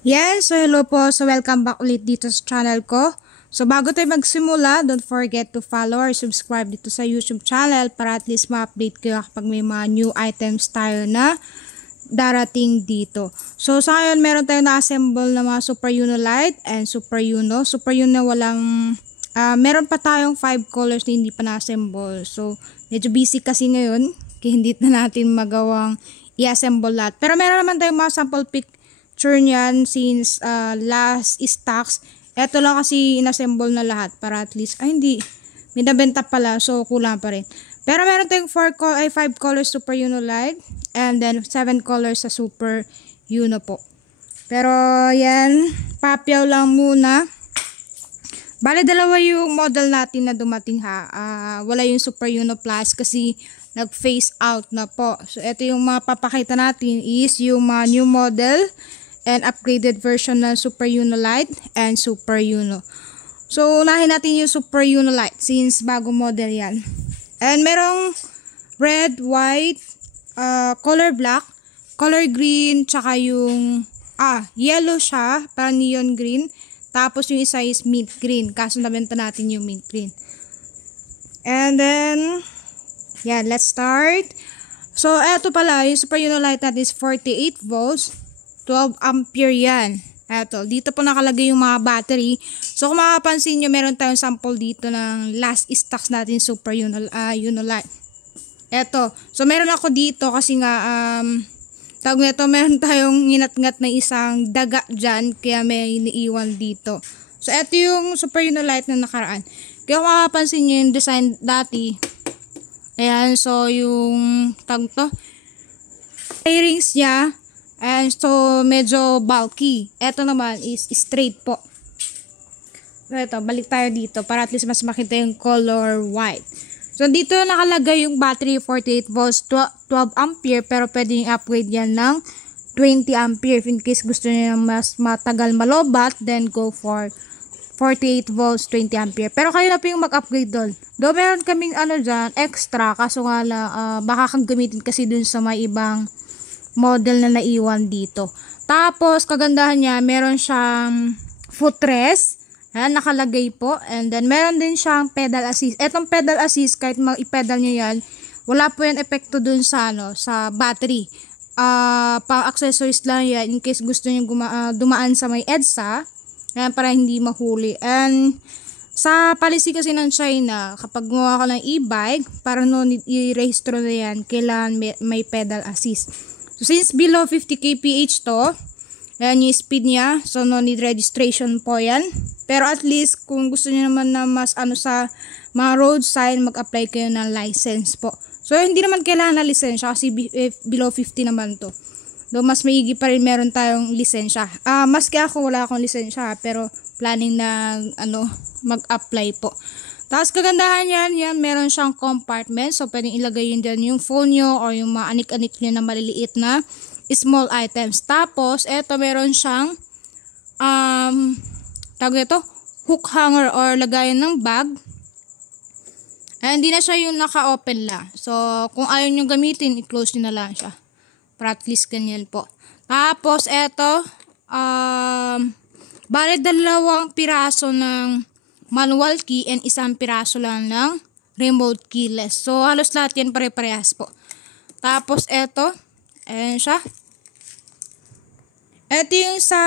Yes, so hello po. So welcome back ulit dito sa channel ko. So bago tayo magsimula, don't forget to follow or subscribe dito sa YouTube channel para at least ma-update kayo kapag may mga new items tayo na darating dito. So sa ngayon, meron tayo na-assemble na mga Super Uno Light and Super Uno. Super Uno walang, meron pa tayong 5 colors na hindi pa na-assemble. So medyo busy kasi ngayon, kaya hindi na natin magawang i-assemble lahat. Pero meron naman tayong mga sample picture niyan since last stocks. Eto lang kasi inassemble na lahat para at least, hindi, may nabenta pala so kulang pa rin. Pero meron tayong 5 colors Super Uno Light and then 7 colors sa Super Uno po. Pero yan, papyaw lang muna. Bale, dalawa yung model natin na dumating ha. Wala yung Super Uno Plus kasi nag-phase out na po. So, ito yung mapapakita natin is yung mga new model and upgraded version ng Super Uno Light and Super Uno. So, unahin natin yung Super Uno Light since bagong model yan. And merong red, white, color black, color green, tsaka yung yellow siya, parang neon green. Tapos yung isa is mint green. Kaso nabenta natin yung mint green. And then, yeah, let's start. So, eto pala, yung Super Uno Light natin is 48 volts, 12 ampere yan. Eto, dito po nakalagay yung mga battery. So, kung makapansin nyo, meron tayong sample dito ng last stocks natin Super Uno Light. Eto, so meron ako dito kasi nga, tawag nito, meron tayong nginat-ngat na isang daga dyan, kaya may iniiwan dito. So, eto yung Super Uno Light na nakaraan. Kaya kung makapansin nyo yung design dati, ayan, so yung, tawag to, fairings niya, and so medyo bulky. Eto naman is straight po. So, eto, balik tayo dito para at least mas makita yung color white. So, dito nakalagay yung battery 48 volts, 12 ampere, pero pwede yung upgrade yan ng 20 ampere. If in case gusto niyo mas matagal malobat, then go for 48 volts, 20 ampere. Pero kayo na po yung mag-upgrade doon. Doon meron kaming dyan, extra, kaso nga lang, baka kang gamitin kasi dun sa may ibang model na naiwan dito. Tapos, kagandahan niya, meron siyang footrest. Ayan, nakalagay po. And then, meron din siyang pedal assist. Etong pedal assist, kahit mag-i-pedal nyo yan, wala po yan epekto dun sa, sa battery. Pang-accessories lang yan in case gusto nyo dumaan sa may EDSA. Ayan, para hindi mahuli. And, sa policy kasi ng China, kapag gumawa ka ng e-bike, para no i-rehistro na yan, kailangan may pedal assist. So, since below 50 kph to, ayan yung speed niya. So, no need registration po yan. Pero at least, kung gusto niyo naman na mas sa mga road sign, mag-apply kayo ng license po. So, hindi naman kailangan na lisensya kasi below 50 naman to. Though, mas maigi pa rin meron tayong lisensya. Maski ako, wala akong lisensya. Pero, planning na, mag-apply po. Tapos, kagandahan yan, meron siyang compartment. So, pwedeng ilagay yun dyan yung phone nyo or yung mga anik-anik nyo na maliliit na small items. Tapos, eto, meron siyang, tawag ito, hook hanger or lagayan ng bag. Ay, hindi na siya yung naka-open la. So, kung ayaw nyo gamitin, i-close nyo na lang siya. Para at least ganyan po. Tapos, eto, bale 2 piraso ng manual key and 1 piraso lang ng remote keyless. So, halos lahat yan pare-parehas po. Tapos, eto, ayan siya. Eto yung sa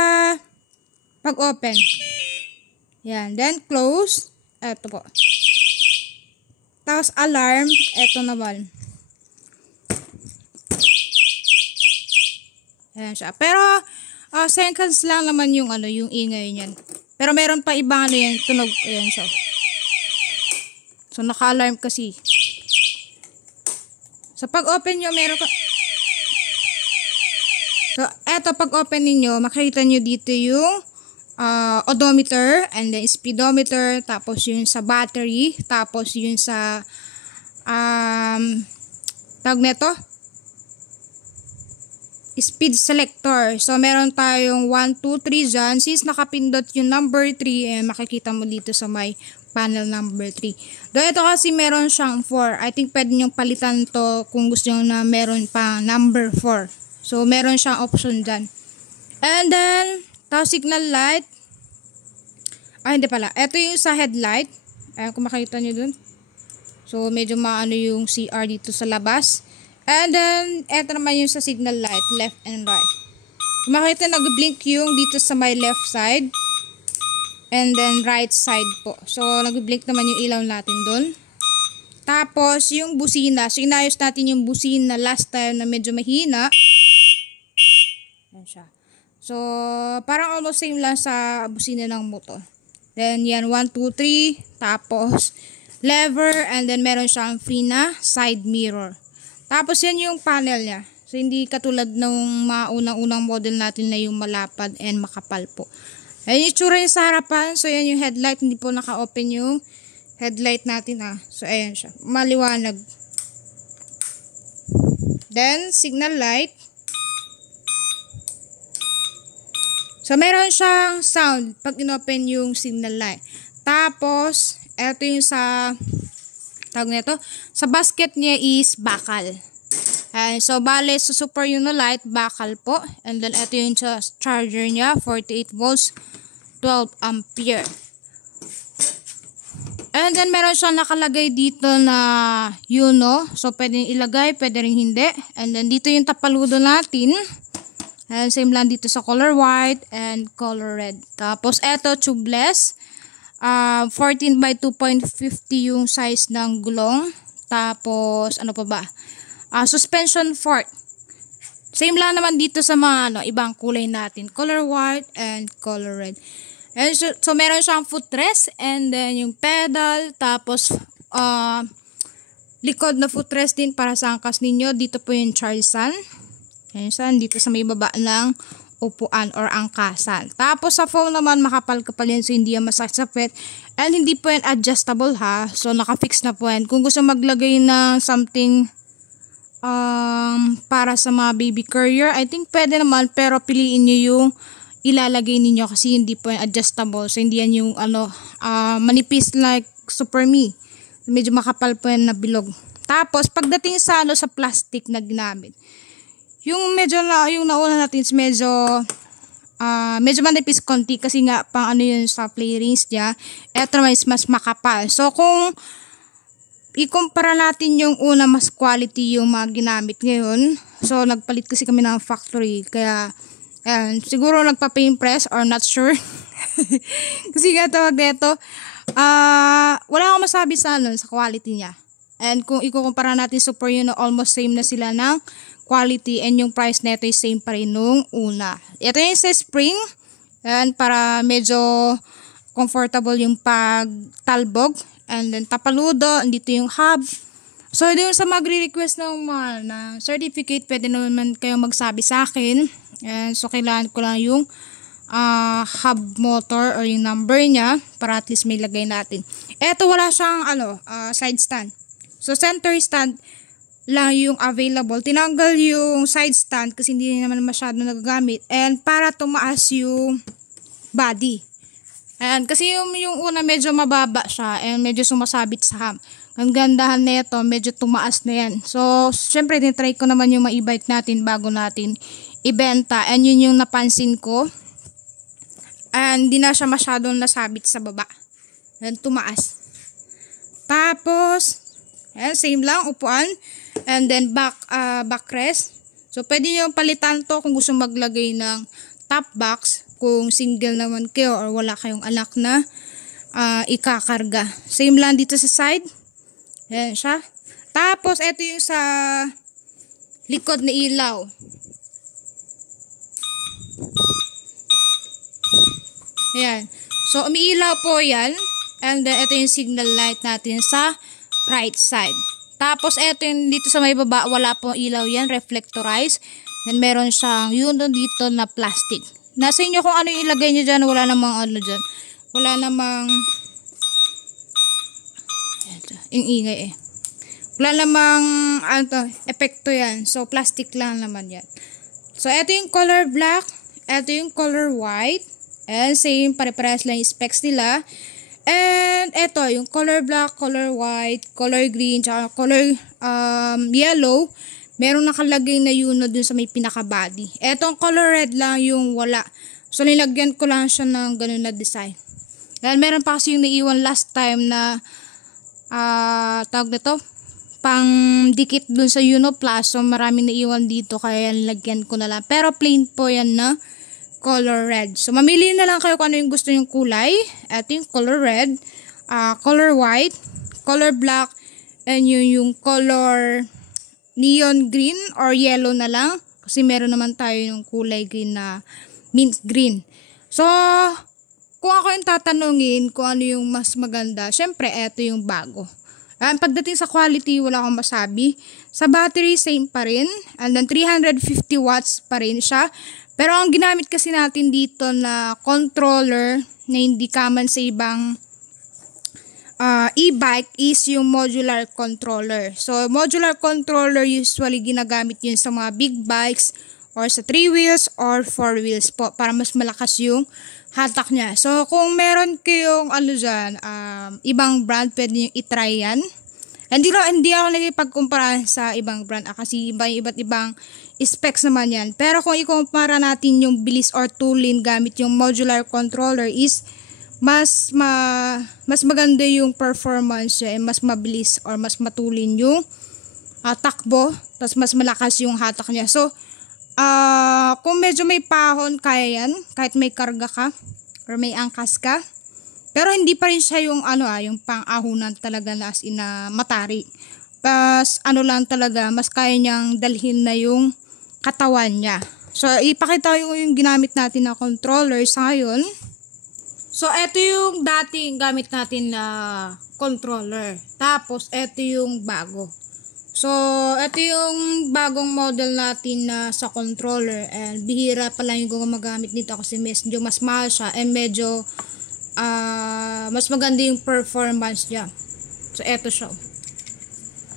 pag-open. Yan. Then, close. Eto po. Tapos, alarm. Eto naman. Ayan siya. Pero, seconds lang naman yung, yung ingay niyan. Pero meron pa ibang yan, tunog. Ayan siya. So, naka-alarm kasi. So, pag-open nyo, meron ka... So, eto, pag-open niyo, makikita nyo dito yung odometer, and then speedometer, tapos yung sa battery, tapos yung sa, tawag neto, speed selector. So, meron tayong 1, 2, 3 dyan. Since nakapindot yung number 3, makikita mo dito sa may panel number 3. Doon ito kasi meron siyang 4. I think pwede nyo palitan to kung gusto nyo na meron pa number 4. So, meron siyang option dyan. And then, Tapos signal light. Hindi pala. Ito yung sa headlight. Ayan, kung makita nyo dun. So, medyo maano yung CR dito sa labas. And then, ito naman yung sa signal light, left and right. Kung makita, nag-blink yung dito sa my left side. And then, right side po. So, nag-blink naman yung ilaw natin dun. Tapos, yung busina. So, inayos natin yung busina last time na medyo mahina. Ayan siya. So, parang almost same lang sa busina ng motor. Then, yan, 1, 2, 3. Tapos, lever, and then meron siyang free na side mirror. Tapos yan yung panel niya. So hindi katulad ng mga unang-unang model natin na yung malapad and makapal po. Ayan yung tsura niya sa harapan. So yan yung headlight. Hindi po naka-open yung headlight natin So ayan siya. Maliwanag. Then signal light. So meron siyang sound pag inopen yung signal light. Tapos eto yung sa tawag nito, sa basket niya is bakal. So bale sa super unilight bakal po, and then eto yung sa charger niya 48 volts 12 ampere. And then meron siyang nakalagay dito na Uno, so pwedeng ilagay, pwede ring hindi. And then dito yung tapaludo natin. And same lang dito sa color white and color red. Tapos eto tubeless. 14 by 2.50 yung size ng gulong. Tapos, ano pa ba? Suspension fork. Same lang naman dito sa mga ibang kulay natin. Color white and color red. And so meron siyang footrest. And then, yung pedal. Tapos, likod na footrest din para sa angkas ninyo. Dito po yung charge stand. Ayan, dito sa may baba ng upuan or angkasan. Tapos sa foam naman makapal-kapal yan, so hindi yan masakit. And hindi po yan adjustable so nakafix na po yan. Kung gusto maglagay ng something para sa mga baby carrier, I think pwede naman, pero piliin nyo yung ilalagay ninyo kasi hindi po yan adjustable. So hindi yan yung manipis like Super Me. Medyo makapal po yan na bilog. Tapos pagdating sa sa plastic na ginamit, yung medyo yung nauna natin is medyo manipis konti kasi nga pang yun sa play rings niya. Eto naman is mas makapal. So kung ikumpara natin yung una, mas quality yung mga ginamit ngayon. So nagpalit kasi kami ng factory, kaya siguro nagpa-paint press or not sure. Kasi nga tawag dito, wala akong masabi sa sa quality niya. And kung ikukumpara natin Super Uno, almost same na sila ng quality, and yung price nito is same pa rin nung una. Ito yung sa spring, and para medyo comfortable yung pagtalbog, and then tapaludo, dito yung hub. So yung sa magre-request ng na certificate, pwede naman kayong magsabi sa akin. And so kailangan ko lang yung hub motor or yung number niya para at least may lagay natin. Eto wala siyang side stand. So center stand lang yung available. Tinanggal yung side stand kasi hindi naman masyado nagagamit. And para tumaas yung body. And kasi yung una medyo mababa siya and medyo sumasabit sa ham. Ang gandahan nito, medyo tumaas na yan. So, syempre, tinitry ko naman yung ma-e-bike natin bago natin ibenta. And yun yung napansin ko. And hindi na siya masyadong nasabit sa baba. And tumaas. Tapos, same lang, upuan. And then backrest. So pwede nyo palitan to kung gusto maglagay ng top box, kung single naman kayo or wala kayong anak na ikakarga. Same lang dito sa side. Ayan siya. Tapos ito yung sa likod na ilaw. Ayan. So umiilaw po yan. And then ito yung signal light natin sa right side. Tapos eto yung dito sa may baba, wala pong ilaw yan, reflectorized. Then meron siyang yun dito na plastic. Nasa inyo kung ano yung ilagay nyo dyan, wala namang dyan. Wala namang yung ingay wala namang epekto yan. So plastic lang naman yan. So eto yung color black, eto yung color white. And same, pare-parehas lang yung specs nila. And eto, yung color black, color white, color green, tsaka color yellow, merong nakalagay na Uno dun sa may pinaka-body. Etong color red lang yung wala. So nilagyan ko lang siya ng ganun na design. Dahil meron pa kasi yung naiwan last time na tawag na to, pang dikit dun sa Unoplus. So maraming naiwan dito kaya nilagyan ko na lang. Pero plain po yan na color red. So mamili na lang kayo kung ano yung gusto yung kulay. Ito yung color red, color white, color black, and yung color neon green or yellow na lang. Kasi meron naman tayo yung kulay green na mint green. So kung ako yung tatanungin kung ano yung mas maganda, syempre eto yung bago. Pagdating sa quality, wala akong masabi. Sa battery, same pa rin. And then 350 watts pa rin siya. Pero ang ginamit kasi natin dito na controller na hindi common sa ibang e-bike is yung modular controller. So modular controller usually ginagamit yun sa mga big bikes or sa 3 wheels or 4 wheels po para mas malakas yung hatak niya. So kung meron kayong dyan, ibang brand, pwede nyo itry yan. Hindi ako nagipagkumpara sa ibang brand kasi iba't ibang specs naman yan. Pero kung ikumpara natin yung bilis or tooling gamit yung modular controller is mas maganda yung performance niya, mas mabilis or mas matulin yung takbo, tapos mas malakas yung hatak niya. So kung medyo may pahon, kaya yan kahit may karga ka or may angkas ka. Pero hindi pa rin siya yung yung pang-ahunan talaga na as in matari. Pas lang talaga, mas kaya niyang dalhin na yung katawan niya. So ipakita yung ginamit natin na controller sa ngayon. So ito yung dating gamit natin na controller. Tapos ito yung bago. So ito yung bagong model natin na sa controller, and bihira pa lang yung gumagamit nito kasi medyo mas mahal siya and medyo mas maganda yung performance niya. So eto siya.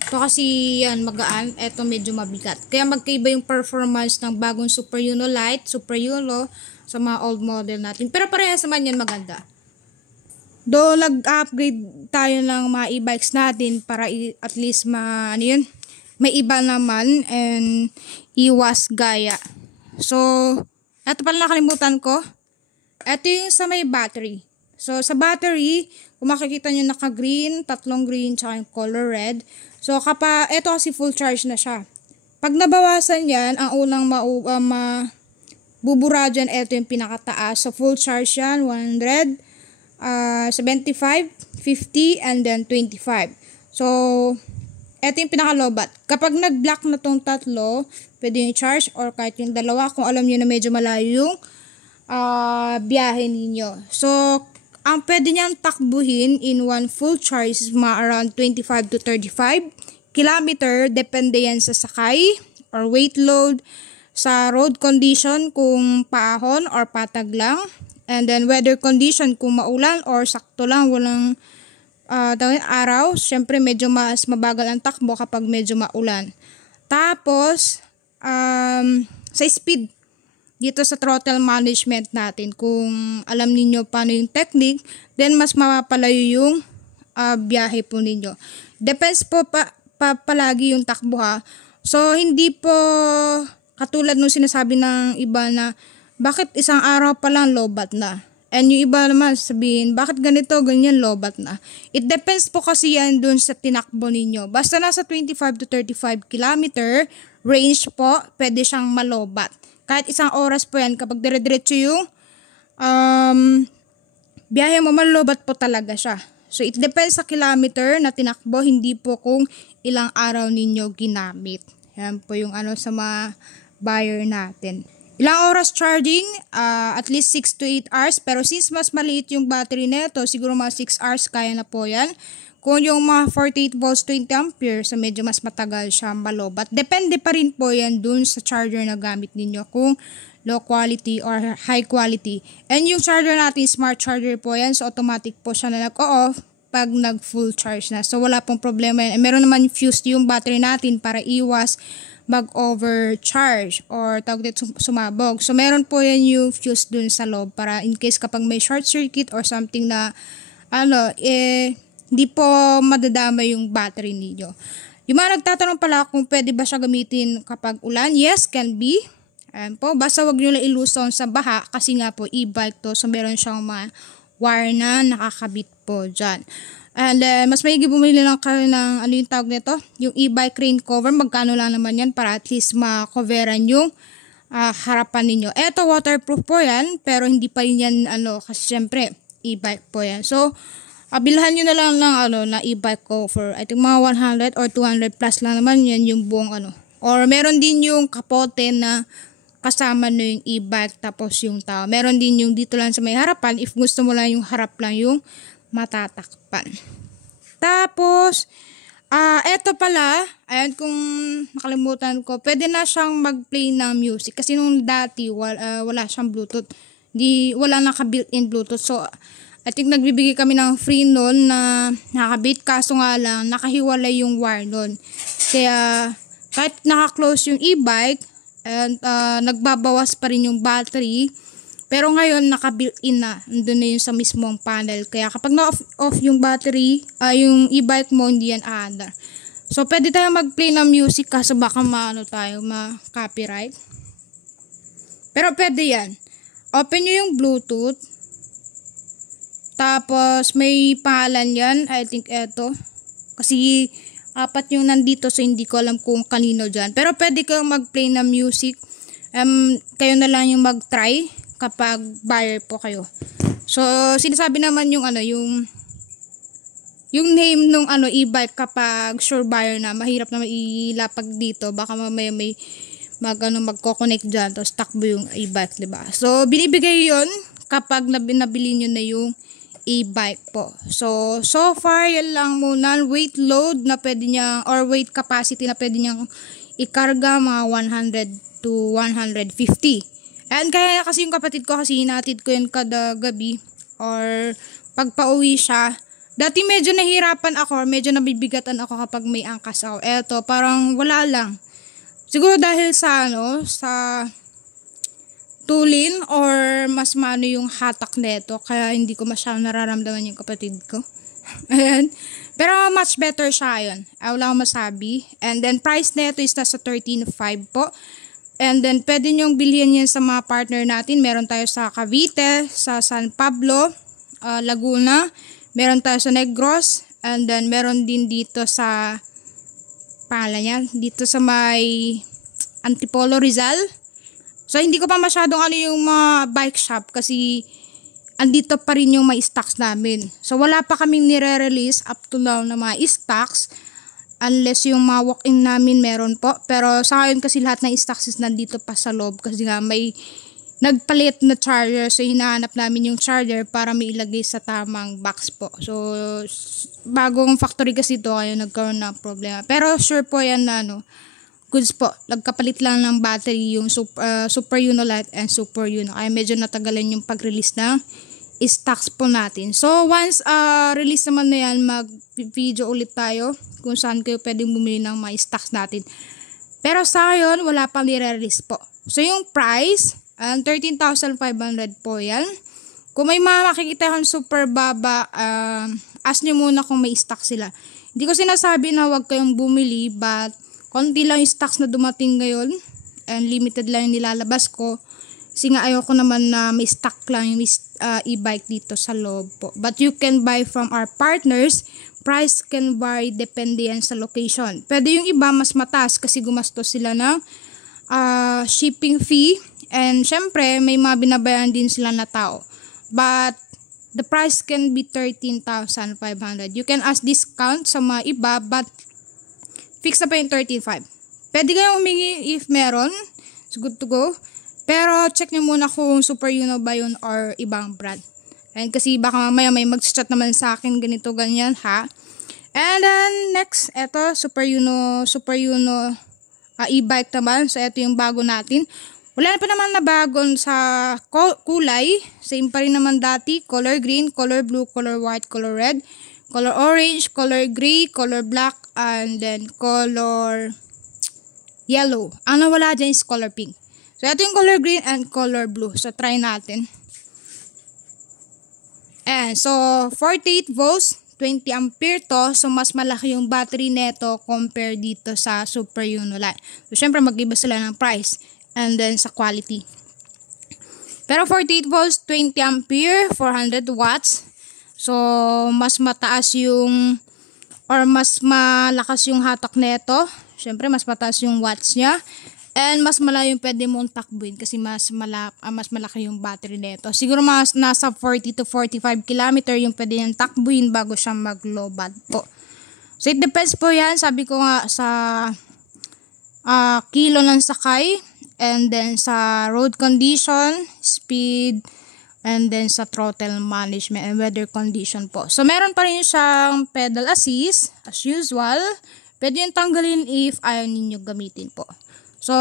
Ito kasi yan magaan, eto medyo mabigat. Kaya magkaiba yung performance ng bagong Super Uno Lite, Super Uno sa mga old model natin. Pero parehas naman yan maganda. Do nag-upgrade tayo ng mga e-bikes natin para at least may iba naman and iwas gaya. So eto pala nakalimutan ko. Eto yung sa may battery. So sa battery, kung makikita nyo naka-green, tatlong green, tsaka yung color red. So eto kasi full charge na siya. Pag nabawasan yan, ang unang bubura dyan, eto yung pinakataas. So full charge yan, 100, 75, 50, and then 25. So eto yung pinakalobat. Kapag nag-block na tong tatlo, pwede yung charge or kahit yung dalawa kung alam nyo na medyo malayo yung biyahe ninyo. So ang pwede niyang takbuhin in one full charge is around 25 to 35 kilometer. Depende yan sa sakay or weight load, sa road condition kung paahon or patag lang, and then weather condition kung maulan or sakto lang walang araw. Syempre medyo mas mabagal ang takbo kapag medyo maulan. Tapos sa speed dito sa throttle management natin, kung alam niyo paano yung technique, then mas mapapalayo yung biyahe po ninyo. Depends po palagi yung takbo ha. So hindi po katulad nung sinasabi ng iba na bakit isang araw pa lang lobat na. And yung iba naman sabihin, bakit ganito, ganyan, lobat na. It depends po kasi yan dun sa tinakbo ninyo. Basta nasa 25 to 35 kilometer range po, pwede siyang malobat. Kahit isang oras po yan, kapag dire-diretso yung biyahe mo, malobat po talaga siya. So it depends sa kilometer na tinakbo, hindi po kung ilang araw ninyo ginamit. Yan po yung sa mga buyer natin. Ilang oras charging? At least 6 to 8 hours. Pero since mas maliit yung battery nito, siguro mga 6 hours kaya na po yan. Kung yung mga 48 volts 20 ampere, so medyo mas matagal siya malobat. Depende pa rin po yan dun sa charger na gamit ninyo, kung low quality or high quality. And yung charger natin, smart charger po yan, so automatic po siya na nag-off pag nag-full charge na. So wala pong problema yan. Meron naman fused yung battery natin para iwas mag-overcharge or tawag dito sumabog. So meron po yan yung fuse dun sa loob para in case kapag may short circuit or something na hindi po madadama yung battery niyo. Yung mga nagtatanong pala kung pwede ba siya gamitin kapag ulan, yes, can be. Ayan po, basta wag nyo lang iluson sa baha kasi nga po e-bike to. So meron siyang mga wire na nakakabit po dyan. And mas maigi bumili lang kayo ng ano yung tawag nito, yung e-bike rain cover. Magkano lang naman yan para at least ma-coveran yung harapan ninyo. Eto waterproof po yan, pero hindi pa rin yan kasi syempre e-bike po yan. So bilhan nyo na lang ng na e-bike cover. I think mga 100 or 200 plus lang naman yan yung buong Or meron din yung kapote na kasama na yung e-bike tapos yung tao. Meron din yung dito lang sa may harapan if gusto mo lang yung harap lang yung matatakpan. Tapos, eto pala, ayan kung nakalimutan ko, pwede na siyang mag-play ng music kasi nung dati wala siyang Bluetooth. Wala naka-built-in Bluetooth. So, I think nagbibigay kami ng free noon na nakabit kaso nga lang nakahiwalay yung wire noon. Kaya kahit naka-close yung e-bike, and nagbabawas pa rin yung battery. Pero ngayon naka-built-in na. Nandun na yun sa mismong panel. Kaya kapag na-off yung battery, yung e-bike mo hindi yan aandar. So pwede tayo mag-play ng music kasi baka ma-copyright. Pero pwede yan. Open nyo yung Bluetooth. Tapos may pangalan yan. I think eto. Kasi 4 yung nandito so hindi ko alam kung kanino dyan. Pero pwede kang mag-play ng music. Kayo na lang yung mag-try kapag buyer po kayo. So sinasabi naman yung yung name nung e-bike kapag sure buyer na. Mahirap na mailapag dito. Baka mamaya may magko-connect dyan tapos takbo yung e-bike, diba? So binibigay yon kapag nabili nyo na yung e-bike po. So far yan lang muna. Weight load na pwede niya or weight capacity na pwede niyang ikarga mga 100 to 150. And kaya kasi yung kapatid ko kasi hinatid ko yun kada gabi or pag pauwi siya. Dati medyo nahirapan ako or medyo nabibigatan ako kapag may angkas ako. Eto parang wala lang. Siguro dahil sa sa tulin or mas mano yung hatak nito kaya hindi ko masyadong nararamdaman yung kapatid ko. Ayan. Pero much better siya yun. Wala akong masabi. And then price nito is nasa 13.5 po. And then pwede nyong bilhin yan sa mga partner natin. Meron tayo sa Cavite, sa San Pablo, Laguna. Meron tayo sa Negros. And then meron din dito sa dito sa may Antipolo, Rizal. So, hindi ko pa masyadong yung mga bike shop kasi andito pa rin yung may stocks namin. So, wala pa kaming nire-release up to now na mga stocks unless yung mga walk-in namin meron po. Pero sa ngayon kasi lahat ng stocks is nandito pa sa loob kasi nga may nagpalit na charger. So, hinahanap namin yung charger para may ilagay sa tamang box po. So, bagong factory kasi ito kaya nagkaroon ng problema. Pero sure po yan na goods po. Nagkapalit lang ng battery yung Super Uno Lite and Super Uno. Kaya medyo natagalan yung pag-release ng stocks po natin. So, once release naman na yan, mag-video ulit tayo kung saan kayo pwedeng bumili ng mga stocks natin. Pero sa ngayon, wala pang nire-release po. So, yung price, 13,500 po yan. Kung may mga makikita yung super baba, ask nyo muna kung may stock sila. Hindi ko sinasabi na huwag kayong bumili, but konti lang yung stocks na dumating ngayon and limited lang yung nilalabas ko kasi nga ayoko naman na may stock lang yung e-bike dito sa loob po. But you can buy from our partners. Price can vary depende yan sa location. Pwede yung iba mas mataas kasi gumastos sila ng shipping fee and syempre may mga binabayaran din sila na tao. But the price can be 13,500. You can ask discount sa mga iba but fix na pa yung 13.5. Pwede kayong humingi if meron. It's good to go. Pero check nyo muna kung Super Uno ba yun or ibang brand. And kasi baka mamaya may mag-chat naman sa akin ganito ganyan ha. And then next, eto Super Uno e-bike naman. So eto yung bago natin. Wala pa naman na bago sa kulay. Same pa rin naman dati. Color green, color blue, color white, color red, color orange, color gray, color black, and then color yellow. Ang nawala dyan is color pink. So, ito yung color green and color blue. So, try natin. And so, 48 volts, 20 ampere to. So, mas malaki yung battery neto compare dito sa Super Uno Lite. So, syempre, mag-iba sila ng price. and then sa quality. Pero 48 volts, 20 ampere, 400 watts. So, mas mataas yung, or mas malakas yung hatak nito. Siyempre, mas mataas yung watts niya. And mas malayo yung pwede mong takbuhin kasi mas malaki yung battery nito. Siguro mas nasa 40 to 45 kilometer yung pwede niyang takbuhin bago siya mag-low-bad po. So, it depends po yan. Sabi ko nga sa kilo ng sakay. And then sa road condition, speed, and then sa throttle management and weather condition po. So, meron pa rin siyang pedal assist, as usual. Pwede yung tanggalin if ayaw ninyo gamitin po. So,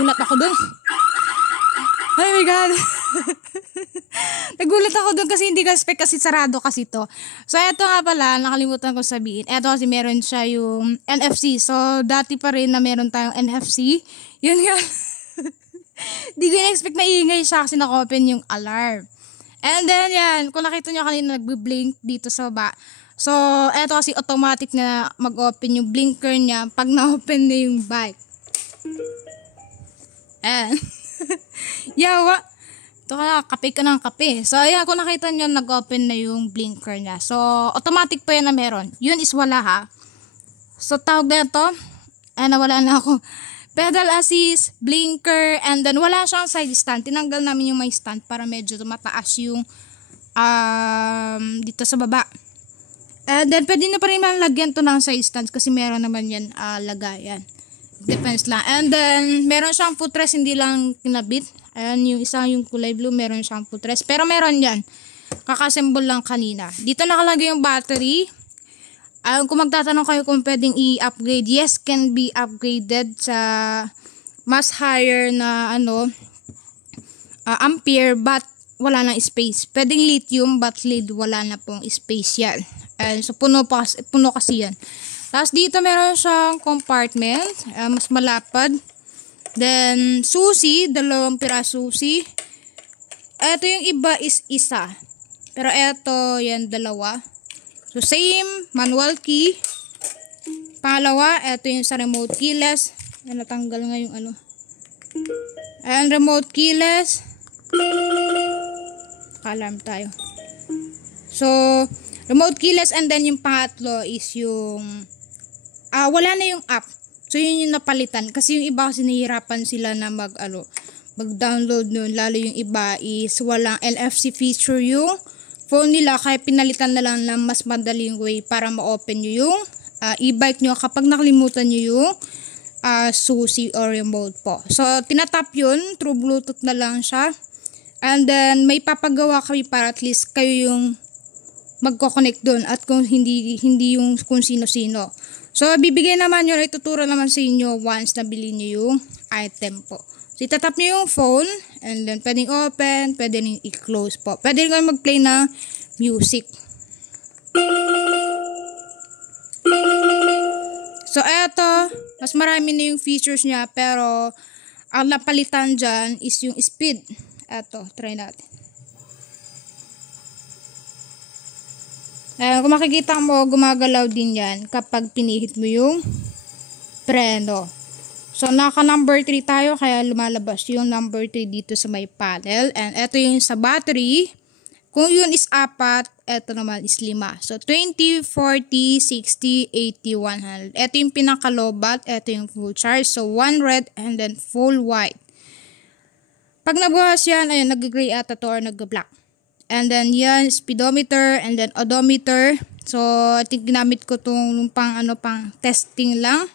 gulat ako dun. Oh my God. Nagulat ako dun kasi hindi ka-expect kasi sarado kasi to. So, eto nga pala, nakalimutan ko sabihin. Eto kasi meron siya yung NFC. So, dati pa rin na meron tayong NFC. Yun nga. Di ko na-expect na ingay siya kasi naka-open yung alarm. And then, yan. Kung nakita nyo kanina nagbe-blink dito sa baba. So, eto kasi automatic na mag-open yung blinker niya pag na-open na yung bike. And, yawa. Ito ka, kape ka ng kape. So, ayan, kung nakita nyo, nag-open na yung blinker niya. So, automatic po yan na meron. Yun is wala ha. So, tawag na ito. Nawala na ako. Pedal assist, blinker, and then wala siyang side stand. Tinanggal namin yung may stand para medyo mataas yung dito sa baba. And then, pwede na pa rin lagyan to ng side stands kasi meron naman yan lagayan. Depends lang. And then, meron siyang footrest, hindi lang kinabit. Ayan, yung isa yung kulay blue, meron siyang footrest. Pero meron yan. Kakasembol lang kanina. Dito nakalagay yung battery. Kung magtatanong kayo kung pwedeng i-upgrade, yes, can be upgraded sa mas higher na ampere, but wala nang space. Pwedeng lithium, but lead, wala na pong space yan. So, puno kasi yan. Tapos dito meron siyang compartment, mas malapad. Then, susi, 2 piraso susi. Ito yung iba is isa. Pero ito, yan, 2. So, same, manual key. Pangalawa, ito yung sa remote keyless. Yan, natanggal nga yung Ayan, remote keyless. Alarm tayo. So, remote keyless, and then yung pangatlo is yung wala na yung app. So, yun yung napalitan. Kasi yung iba kasi nahihirapan sila na mag-download nun. Lalo yung iba is walang NFC feature yung phone nila. Kaya pinalitan na lang ng mas madaling way para ma-open nyo yung e-bike nyo kapag nakalimutan nyo yung susi or remote po. So, tinatap yun. Through Bluetooth na lang siya. And then, may papagawa kami para at least kayo yung magko-connect dun. At kung hindi yung kung sino-sino. So, bibigay naman yun, ituturo naman sa inyo once nabili nyo yung item po. So, itatap nyo yung phone, and then pwedeng open, pwedeng i-close po. Pwede rin kayo mag-play ng music. So, eto, mas marami na yung features niya, pero ang napalitan dyan is yung speed. Eto, try natin. Kung makikita mo, gumagalaw din yan kapag pinihit mo yung preno. So, naka number 3 tayo, kaya lumalabas yung number 3 dito sa may panel. And ito yung sa battery. Kung yun is 4, ito naman is 5. So, 20, 40, 60, 80, 100. Ito yung pinaka-low-bat, ito yung full charge. So, 1 red and then full white. Pag nabuhas yan, ayun, nag-gray ata to or nag-black. And then yan, speedometer and then odometer. So, I think ginamit ko itong pang testing lang.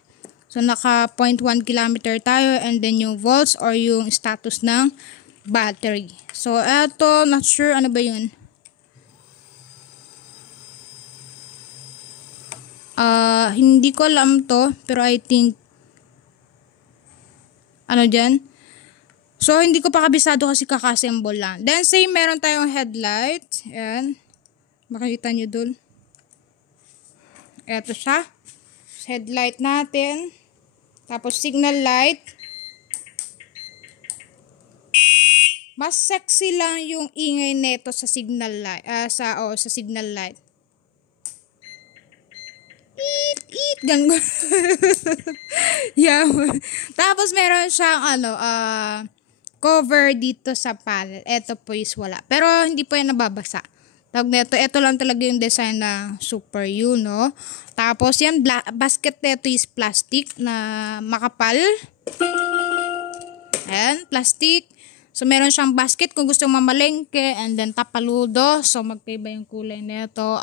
So, naka 0.1 kilometer tayo, and then yung volts or yung status ng battery. So, eto, not sure ano ba yun. Hindi ko alam to, pero I think dyan. So, hindi ko pa kabisado kasi kaka-assemble lang. Then, same, meron tayong headlight. Ayan. Makikita nyo dun. Ito siya. Headlight natin. Tapos, signal light. Mas sexy lang yung ingay neto sa signal light. Sa signal light. Eat, eat. ganun. Yeah. Tapos meron siyang cover dito sa panel. Ito po is wala. Pero hindi po yan nababasa. Tawag nito, ito lang talaga yung design na Super U, no? Tapos yan, basket nito is plastic na makapal. Ayan, plastic. So, meron siyang basket kung gusto mamalengke, and then tapaludo. So, magkaiba yung kulay nito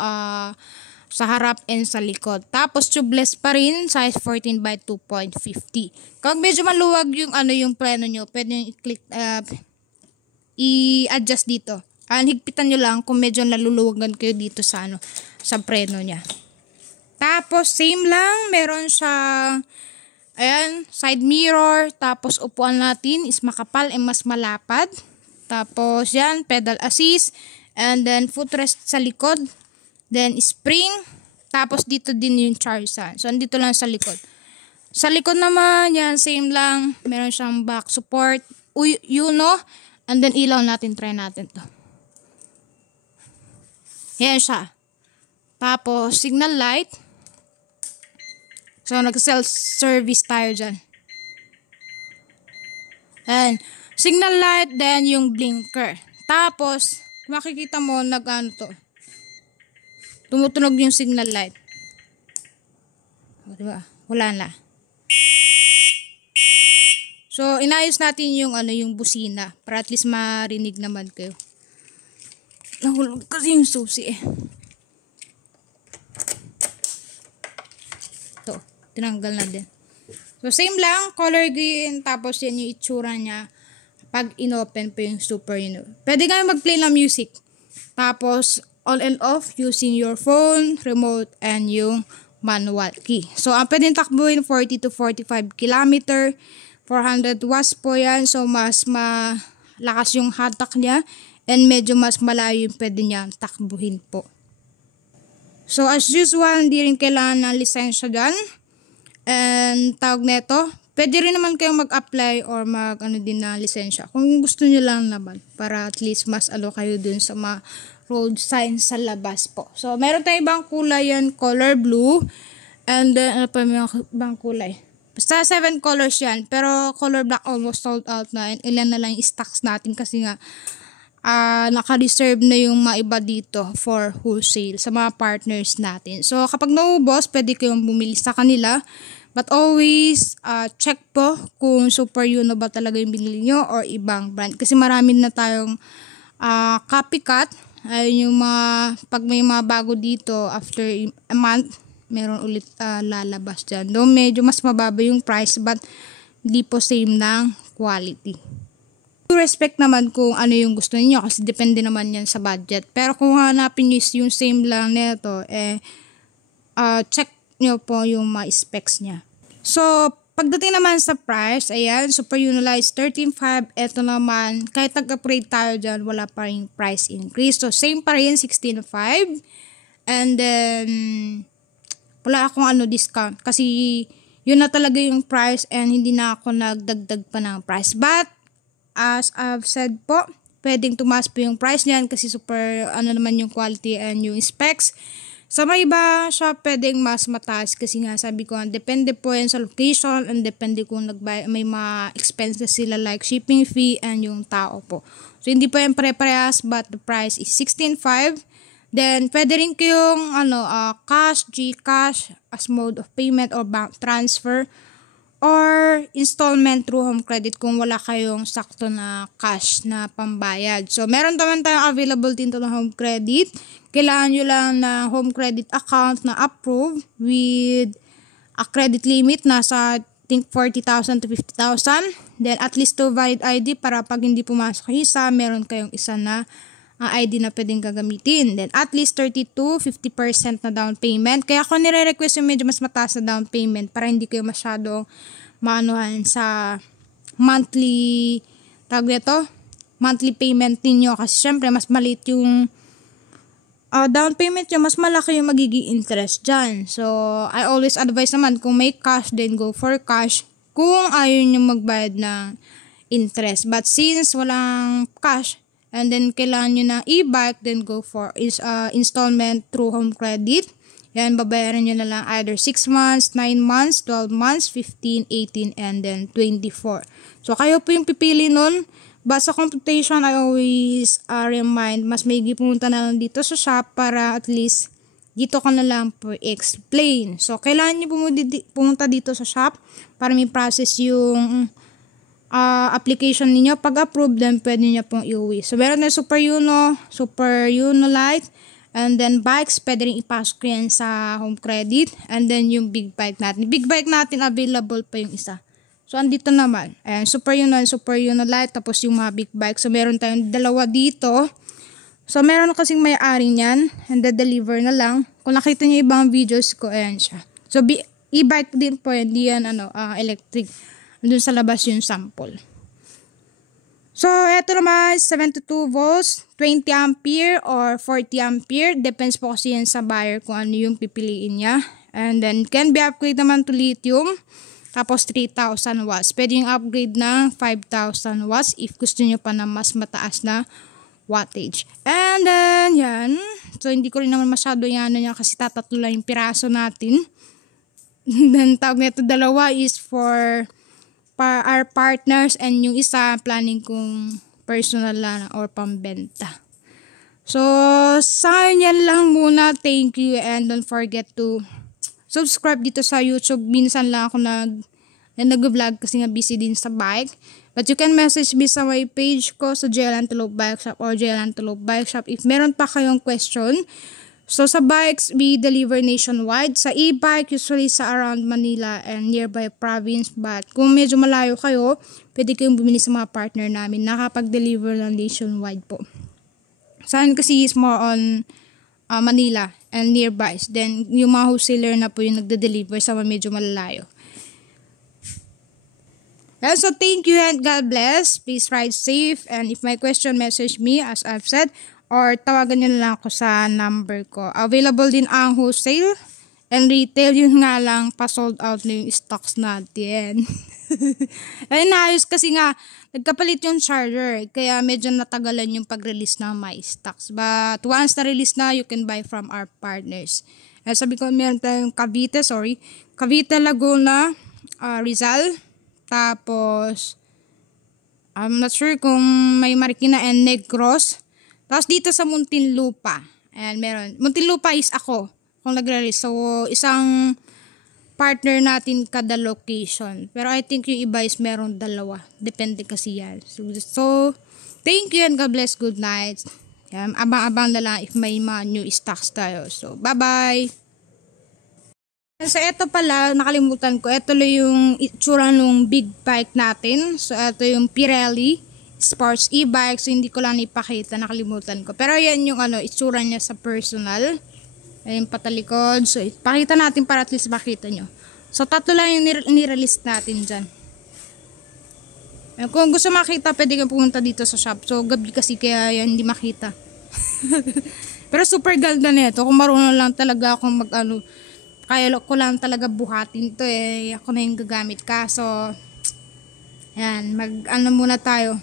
sa harap and sa likod. Tapos, tubeless pa rin, size 14 by 2.50. Kung medyo maluwag yung yung preno nyo, pwede nyo i-click, i-adjust dito. Higpitan nyo lang kung medyo naluluwagan kayo dito sa sa preno niya. Tapos, same lang, meron siyang ayan, side mirror. Tapos, upuan natin is makapal and mas malapad. Tapos, yan, pedal assist. And then, footrest sa likod. Then, spring. Tapos, dito din yung charge stand. So, andito lang sa likod. Sa likod naman, yan, same lang. Meron siyang back support. And then, ilaw natin. Try natin to. Yan siya. Tapos, signal light. So, nag-self-service tayo dyan. And, signal light, then yung blinker. Tapos, makikita mo, tumutunog yung signal light. O, diba? Wala na. So, inayos natin yung, yung busina. Para at least marinig naman kayo. Nahulog kasi yung susi eh. Ito, tinanggal na din. So, same lang, color green, tapos yan yung itsura niya pag inopen po yung Super U. Pwede kayo mag-play ng music. Tapos, on and off using your phone, remote, and yung manual key. So, ang pwedeng takbuhin 40 to 45 km, 400 watts po yan. So, mas malakas yung hatak niya, and medyo mas malayo yung pwede niya takbuhin po. So, as usual, hindi rin kailangan ng lisensya dyan. And, tawag neto, pwede rin naman kayong mag-apply or din na lisensya. Kung gusto nyo lang naman, para at least mas kayo dun sa mga road signs sa labas po. So, meron tayong ibang kulay yan, color blue. And then, pa may ibang kulay? Basta 7 colors yan. Pero, color black almost sold out na. And ilan na lang yung stocks natin kasi nga, naka-reserve na yung mga iba dito for wholesale sa mga partners natin. So, kapag naubos, pwede kayong bumili sa kanila. But always, check po kung Super U na ba talaga yung binili nyo or ibang brand. Kasi marami na tayong copycat. Ayun yung pag may mga bago dito, after a month, meron ulit lalabas dyan. Though medyo mas mababa yung price, but hindi po same ng quality. Respect naman kung ano yung gusto niyo kasi depende naman yan sa budget. Pero kung hanapin niyo yung same lang nito, check niyo po yung mga specs niya. So, pagdating naman sa price, ayan, Super U is 13.5. Ito naman, kahit nag-upgrade tayo dyan, wala pa rin price increase. So, same pa rin, 16.5. And then, wala akong discount kasi yun na talaga yung price and hindi na ako nagdagdag pa ng price. But, as I've said po, pwedeng tumaas po yung price niyan kasi super naman yung quality and yung specs. Sa may iba siya pwedeng mas mataas kasi nga sabi ko, depende po yan sa location and depende kung may mga expenses sila like shipping fee and yung tao po. So hindi po yan pare-parehas but the price is 16.5. Then pwede rin kayong cash, GCash as mode of payment or bank transfer. Or installment through home credit kung wala kayong sakto na cash na pambayad. So, meron naman tayong available dito na home credit. Kailangan nyo lang na home credit account na approved with a credit limit na sa 40,000 to 50,000. Then, at least 2 valid ID para pag hindi pumasok yung isa, meron kayong isa na ID na pwedeng gagamitin. Then, at least 30 to 50% na down payment. Kaya ako nire-request yung medyo mas mataas na down payment para hindi kayo masyadong maanuhan sa monthly, monthly payment ninyo. Kasi syempre, mas maliit yung down payment nyo, mas malaki yung magiging interest dyan. So, I always advise naman, kung may cash, then go for cash. Kung ayaw nyo magbayad ng interest. But since walang cash, and then kailangan nyo na e-bike, then go for installment through home credit. Yan, babayaran nyo na lang either 6 months, 9 months, 12 months, 15, 18, and then 24. So, kayo po yung pipili nun. Basta computation, I always remind, mas may pumunta na lang dito sa shop para at least dito ka na lang po explain. So, kailangan nyo pumunta dito sa shop para may process yung application niyo. Pag approve, then pwede nyo pong iuwi. So, meron na Super Uno Lite, and then bikes, pwede rin ipasok yan sa home credit. And then yung big bike natin. Big bike natin, available pa yung isa. So, andito naman. Ayan, Super Uno Lite, tapos yung mga big bike. So, meron tayong dalawa dito. So, meron kasing may-ari niyan. And deliver na lang. Kung nakita niyo ibang videos ko, ayan siya. So, e-bike din po, hindi yan electric. Doon sa labas yung sample. So, eto naman, 72 volts, 20 ampere or 40 ampere. Depends po kasi yan sa buyer kung ano yung pipiliin niya. And then, can be upgrade naman to lithium. Tapos, 3,000 watts. Pwede yung upgrade ng 5,000 watts if gusto nyo pa na mas mataas na wattage. And then, yan. So, hindi ko rin naman masyado yan kasi tatatlo lang yung piraso natin. Then, tawag nito dalawa is for our partners, and yung isa planning kong personal lang or pambenta. So, sa yan lang muna. Thank you, and don't forget to subscribe dito sa YouTube. Minsan lang ako nag-vlog kasi nga busy din sa bike. But you can message me sa my page ko sa JL Antelope Bike Shop or JL Antelope Bike Shop if meron pa kayong question. So, sa bikes, we deliver nationwide. Sa e-bike, usually sa around Manila and nearby province. But kung medyo malayo kayo, pwede kayong bumili sa mga partner namin. Nakapag-deliver ng nationwide po. Saan kasi is more on Manila and nearby. Then, yung mga wholesaler na po yung nagde-deliver sa mga medyo malalayo. Well, so, thank you and God bless. Please ride safe. And if my question, message me as I've said. Or tawagan nyo na lang ako sa number ko. Available din ang wholesale and retail. Yun nga lang, pa-sold out na yung stocks natin. Ay, naayos kasi nga, nagkapalit yung charger. Kaya medyo natagalan yung pag-release ng my stocks. But once na-release na, you can buy from our partners. Sabi ko, meron tayong Cavite, Laguna, Rizal. Tapos, I'm not sure kung may Marikina and Negros. Tapos dito sa Muntinlupa, ayan, meron. Muntinlupa is ako, kung nagre-release. So, isang partner natin kada location. Pero I think yung iba is meron dalawa. Depende kasi yan. So thank you and God bless. Good night. Ayan, abang-abang na lang if may mga new stocks tayo. So, bye-bye! So, eto pala, nakalimutan ko. Eto lang yung itsura ng big bike natin. So, eto yung Pirelli Sports e-bike. So, hindi ko lang ipakita. Nakalimutan ko. Pero, yan yung itsura niya sa personal. Ayun, patalikod. So, ipakita natin para at least makita nyo. So, tatlo lang yung nirelease natin dyan. Kung gusto makita, pwede kang pumunta dito sa shop. So, gabi kasi kaya yan hindi makita. Pero, super ganda nito. Kung marunong lang talaga akong kaya ko lang talaga buhatin to eh. Ako na yung gagamit ka. So, yan. Muna tayo.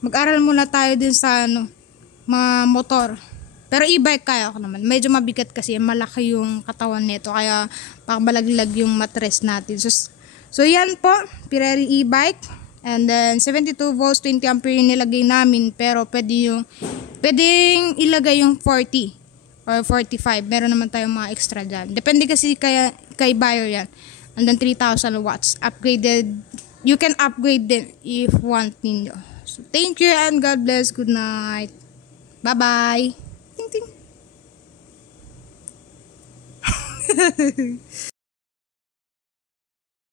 Mag-aral muna tayo din sa mga motor. Pero e-bike kaya ako naman. Medyo mabigat kasi malaki yung katawan nito. Kaya pakabalaglag yung matres natin. So yan po. Pirelli e-bike. And then 72 volts, 20 ampere yung nilagay namin. Pero pwedeng ilagay yung 40 or 45. Meron naman tayong mga extra dyan. Depende kasi kay buyer yan. And then 3,000 watts. Upgraded. You can upgrade din if want ninyo. So, thank you and God bless. Good night. Bye-bye. Ting ting.